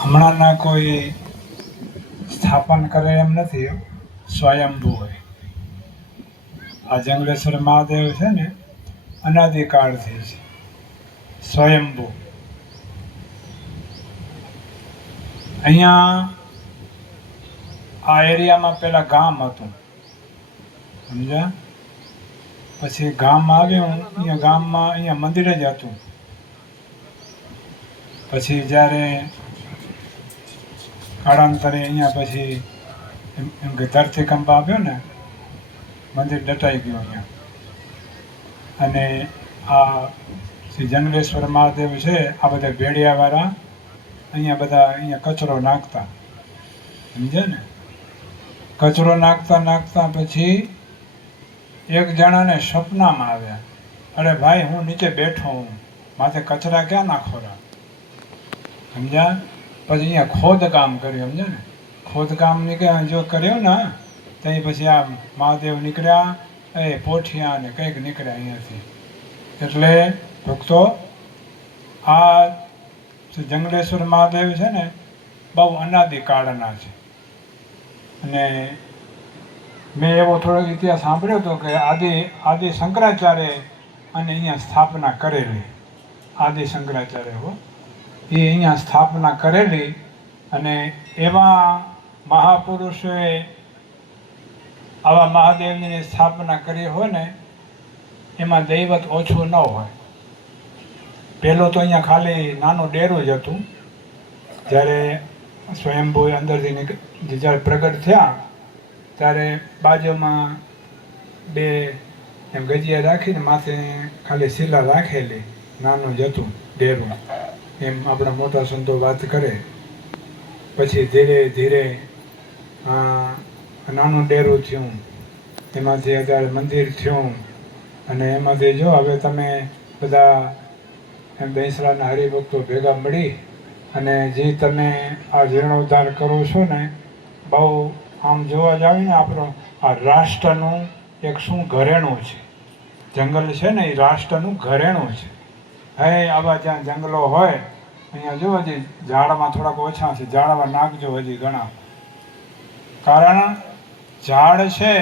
હમણાંના કોઈ સ્થાપન કરે એમ નથી, સ્વયંભૂ હોય. આ જંગલેશ્વર મહાદેવ છે ને, અનાદિકાળથી છે, સ્વયંભૂ. અહીંયા આ એરિયામાં પેલા ગામ હતું, સમજ્યા? પછી ગામ આવ્યું, અહીંયા ગામમાં અહીંયા મંદિર જ હતું. પછી જ્યારે કાળાંતરે અહીંયા પછી એમ કે ધરતીકંપ આવ્યો ને, મંદિર દટાઈ ગયું અહીંયા. અને આ શ્રી જંગલેશ્વર મહાદેવ છે, આ બધા ભેડિયાવાળા અહીંયા કચરો નાખતા, સમજે ને? કચરો નાખતા પછી એક જણાને સપનામાં આવ્યા, અરે ભાઈ હું નીચે બેઠો હું, માથે કચરા ક્યાં નાખોરા, સમજ્યા? પછી અહીંયા ખોદકામ કર્યું, સમજે ને? ખોદકામ જો કર્યું ને ત્યાં પછી આ મહાદેવ નીકળ્યા, એ પોઠિયા ને કંઈક નીકળ્યા અહીંયાથી. એટલે ભક્તો, આ જંગલેશ્વર મહાદેવ છે ને, બહુ અનાદિકાળના છે. અને મેં એવો થોડો ઇતિહાસ સાંભળ્યો હતો કે આદિ શંકરાચાર્ય અને અહીંયા સ્થાપના કરેલી. આદિ શંકરાચાર્ય એ અહીંયા સ્થાપના કરેલી. અને એવા મહાપુરુષોએ આવા મહાદેવની સ્થાપના કરી હોય ને, એમાં દૈવત ઓછું ન હોય. પહેલો તો અહીંયા ખાલી નાનું ડેરું જ હતું. જ્યારે સ્વયંભૂ અંદરથી જ્યારે પ્રગટ થયા ત્યારે બાજુમાં બે એમ ગજિયા રાખીને માથે ખાલી શિલા રાખેલી, નાનું જ હતું ડેરું. એમ આપણા મોટા સંતો વાત કરે. પછી ધીરે ધીરે નાનું ડેરું થયું, એમાંથી અત્યારે મંદિર થયું. અને એમાંથી જો હવે તમે બધા એમ દહીંસરાના હરિભક્તો ભેગા મળી અને જે તમે આ જીર્ણોદ્ધાર કરો છો ને, બહુ આમ જોવા જાવ ને, આપણો આ રાષ્ટ્રનું એક શું ઘરેણું છે. જંગલ છે ને, એ રાષ્ટ્રનું ઘરેણું છે. હે આવા જ્યાં જંગલો હોય, અહીંયા જો હજી ઝાડમાં થોડાક ઓછા છે, ઝાડમાં નાખજો હજી ઘણા. કારણ ઝાડ છે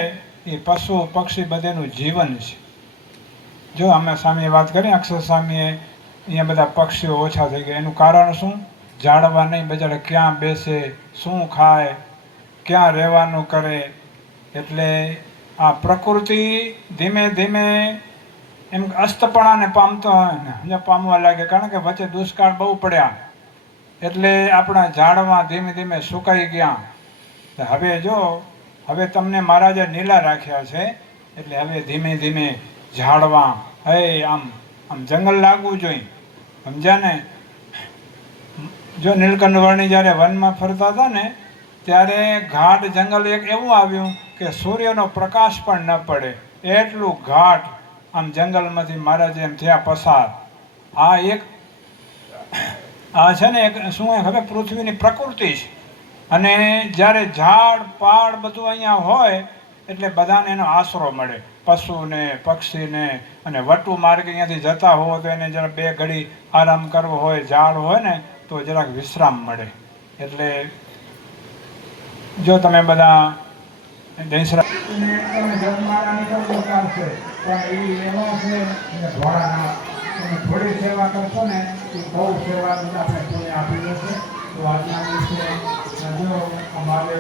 એ પશુ પક્ષી બધેનું જીવન છે. જો અમે સ્વામીએ વાત કરી, અક્ષર સ્વામીએ, અહીંયા બધા પક્ષીઓ ઓછા થઈ ગયા. એનું કારણ શું? ઝાડવા નહીં, બજારે ક્યાં બેસે, શું ખાય, ક્યાં રહેવાનું કરે. એટલે આ પ્રકૃતિ ધીમે ધીમે એમ અસ્તપણાને પામતો હોય ને, પામવા લાગે. કારણ કે વચ્ચે દુષ્કાળ બહુ પડ્યા, એટલે આપણા ઝાડવા ધીમે ધીમે સુકાઈ ગયા. હવે તમને મહારાજે નીલા રાખ્યા છે, એટલે હવે ધીમે ધીમે ઝાડવા આમ જંગલ લાગવું જોઈએ, સમજ્યા ને? જો નીલકંઠ વર્ણી જ્યારે વનમાં ફરતા હતા ને, ત્યારે ઘાટ જંગલ એક એવું આવ્યું કે સૂર્યનો પ્રકાશ પણ ન પડે એટલું ઘાટ આમ જંગલમાંથી મહારાજ એમ થયા પસાર. આ છે ને એક શું હવે પૃથ્વીની પ્રકૃતિ છે. અને જ્યારે ઝાડ પાડ બધું અહીંયા હોય એટલે બધાને એનો આશરો મળે, પશુને પક્ષીને. અને વટુ માર્ગે અહીંયાથી જતા હોવ તો એને જરા બે ઘડી આરામ કરવો હોય, ઝાડ હોય ને તો જરાક વિશ્રામ મળે. એટલે જો તમે બધા દહીંસરા થોડી સેવા કરશો ને, બહુ સેવા આપણે પુણ્ય આપી દેશે. તો આજના દિવસે જો અમારે